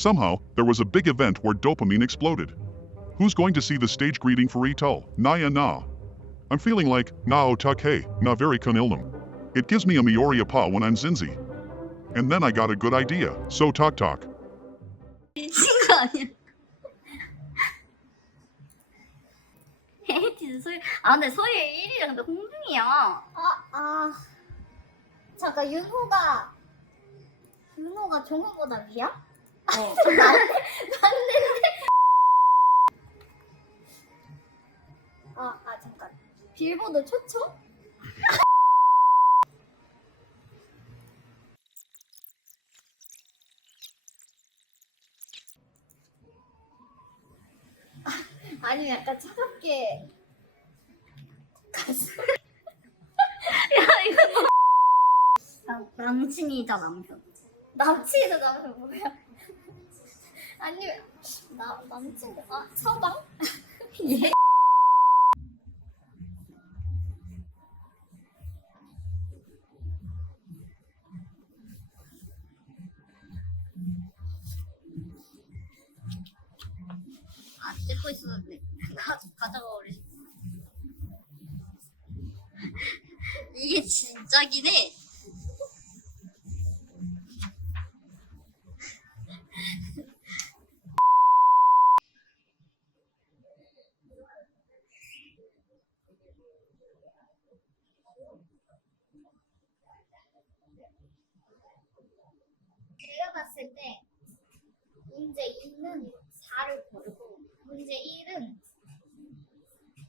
Somehow, there was a big event where dopamine exploded. Who's going to see the stage greeting for Ital? Naya na. I'm feeling like na otake, na very kunilnum. It gives me a miori pa when I'm zinzi. And then I got a good idea. So talk talk. 미친 거 아니야? 헤이티즈 소유 아 근데 소유 1위야 근데 홍중이야 아, 아. 잠깐, 윤호가, 윤호가 종호보다 위야? 어. 아, 아, 잠깐. 빌보드 초초? 아, 아니면 약간 차갑게 가수 야 이거 남, 남친이자 남편 남친이다 남편 뭐야? 아니면 나 남친 아 서방? 예? 아 찍고 있었는데 가, 가져가 버리지 이게 진짜긴 해 제가 봤을 때 문제 2는 4를 고르고 문제 1은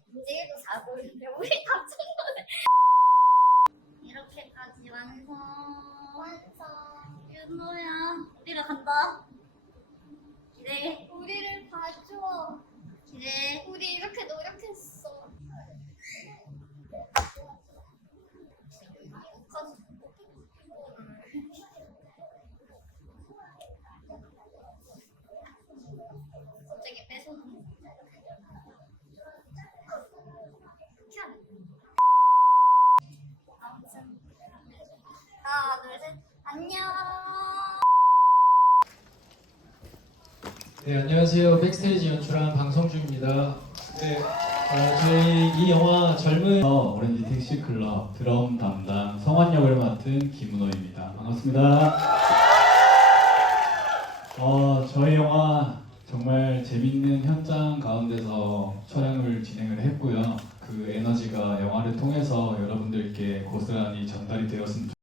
문제 1도 4 고르는데 우리 다 충분해 이렇게까지 완성. 완성. 윤호야 우리가 간다? 기대. 우리를 봐줘. 기대. 우리 이렇게 노력했어 갑자기 뺏어놓는 아무튼 하나 둘셋 안녕 네, 안녕하세요. 백스테이지 연출한 방성주입니다. 네, 어, 저희 이 영화 젊은 어, 오렌지 택시 클럽 드럼 담당 성환 역을 맡은 김은호입니다. 반갑습니다. 어, 저희 영화 정말 재밌는 현장 가운데서 촬영을 진행을 했고요. 그 에너지가 영화를 통해서 여러분들께 고스란히 전달이 저는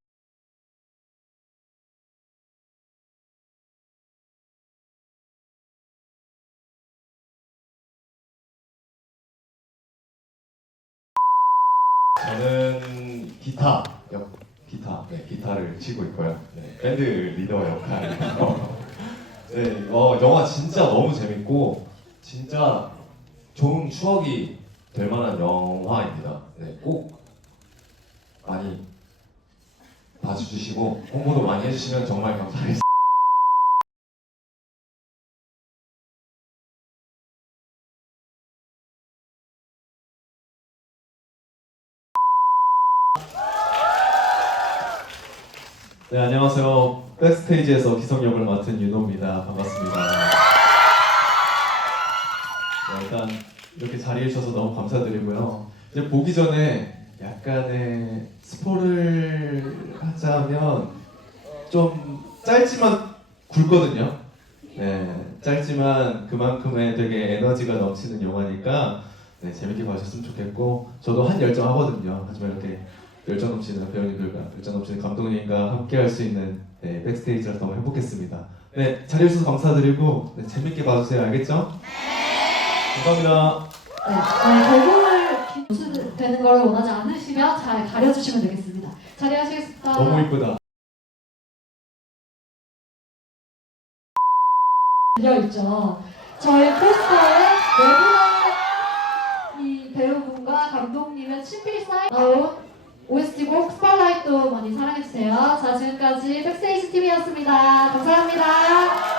기타 역 기타 네, 기타를 치고 있고요. 네, 밴드 리더 역할이에요. 네, 어, 영화 진짜 너무 재밌고 진짜 좋은 추억이 될 만한 영화입니다. 네, 꼭 많이 봐주시고 홍보도 많이 해주시면 정말 감사하겠습니다. 네, 안녕하세요. 백스테이지에서 기성 역을 맡은 윤호입니다. 반갑습니다. 네, 일단 이렇게 자리해 주셔서 너무 감사드리고요. 이제 보기 전에 약간의 스포를 하자면 좀 짧지만 굵거든요. 네, 짧지만 그만큼의 되게 에너지가 넘치는 영화니까 네, 재밌게 봐주셨으면 좋겠고 저도 한 열정 하거든요. 하지만 이렇게 열정 넘치는 배우님들과 열정 넘치는 감독님과 함께 할 수 있는 네, 백스테이지라서 너무 행복했습니다. 네, 자리해주셔서 감사드리고 네, 재밌게 봐주세요. 알겠죠? 네. 감사합니다. 네, 어, 결국을 노출되는 걸 원하지 않으시면 잘 가려주시면 되겠습니다. 자리하시겠습니다. 너무 이쁘다. 들려있죠. 저희 포스터에 내부의 이 배우분과 감독님의 친필 사인 나온 OST곡 스팟라이트도 많이 사랑해주세요. 자, 지금까지 백스테이지 팀이었습니다. 감사합니다.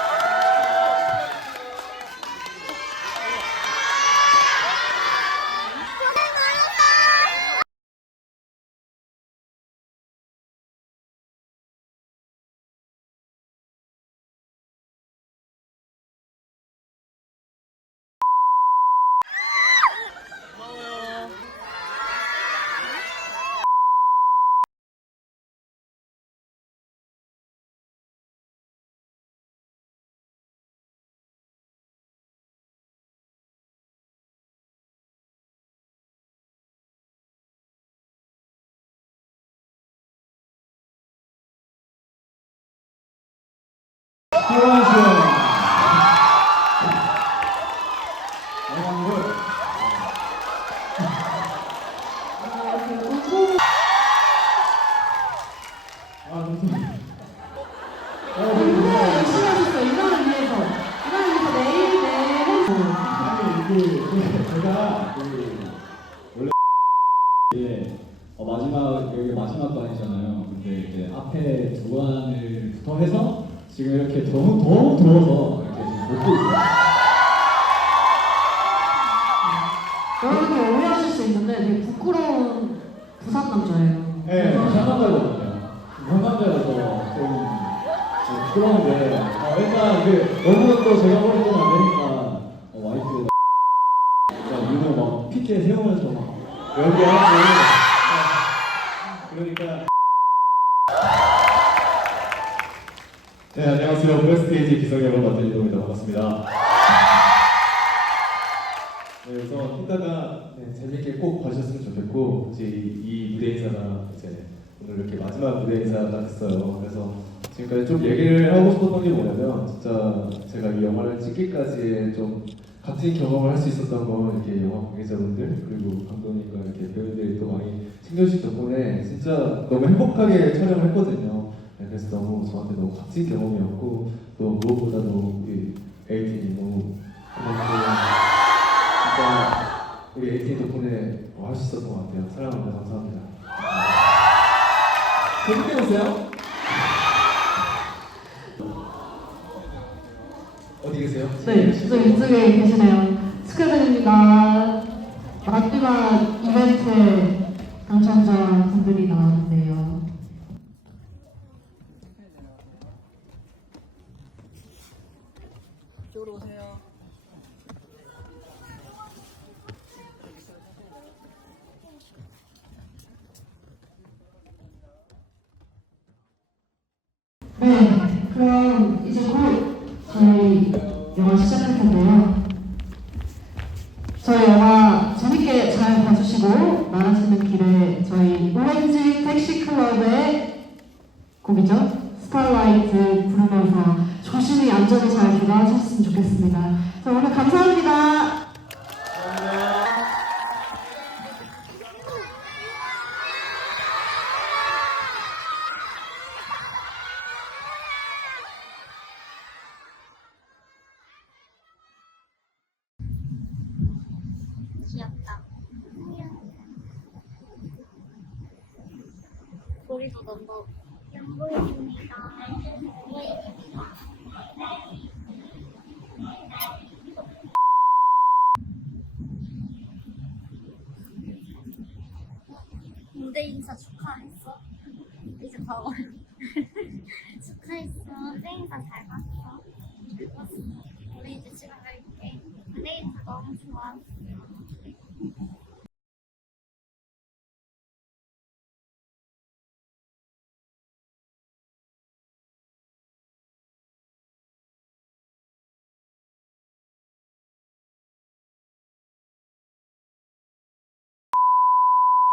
수고하세요. 어, 마지막 여기 마지막 관이잖아요. 근데 이제 앞에 두 관을 부터 해서 지금 이렇게 너무 너무 더워서 이렇게 지금 못 있어요. 여러분들 오해하실 수 있는데 되게 부끄러운 부산 남자예요. 네, 상남자거든요. 상남자라서 좀 어, 부끄러운데 어, 일단 그 너무 또 제가 머리 좀안 되니까 어, 와이프 막 이거 막 핏대 세우면서 막 여기 하고 어, 그러니까 네, 안녕하세요. 브레스테이지 기성 여러분 맡은 이동입니다. 반갑습니다. 네, 우선 이따가 네, 재밌게 꼭 봐주셨으면 좋겠고 이제 이 무대 인사가 이제 오늘 이렇게 마지막 무대 인사가 됐어요. 그래서 지금까지 좀 얘기를 하고 싶었던 게 뭐냐면 진짜 제가 이 영화를 찍기까지의 좀 같은 경험을 할 수 있었던 건 이렇게 영화 관계자분들 그리고 감독님과 이렇게 배우들이 또 많이 챙겨주신 덕분에 진짜 너무 행복하게 촬영을 했거든요. 네, 그래서 너무 저한테 너무 값진 경험이었고 또 무엇보다도 우리 에이틴이 너무 고맙고 진짜 우리 에이틴 덕분에 뭐 할수 있었던 것 같아요. 사랑합니다. 감사합니다. 재밌게 보세요. 어디 계세요? 네, 저쪽 이쪽에 계시네요. 축하드립니다. 마지막 이벤트에 당첨자 영화 시작할 텐데요. 저희 영화 재밌게 잘 봐주시고 나가시는 길에 저희 오렌지 택시 클럽의 곡이죠. 스타라이트 부르면서 조심히 안전히 잘 귀가하셨으면 좋겠습니다. 자, 오늘 감사합니다. 머리도 너무 양보입니다. 무대 인사 축하했어? 이제 가고 축하했어. 무대 인사 잘 봤어. 우리 이제 집에 갈게. 무대 인사 너무 좋았어.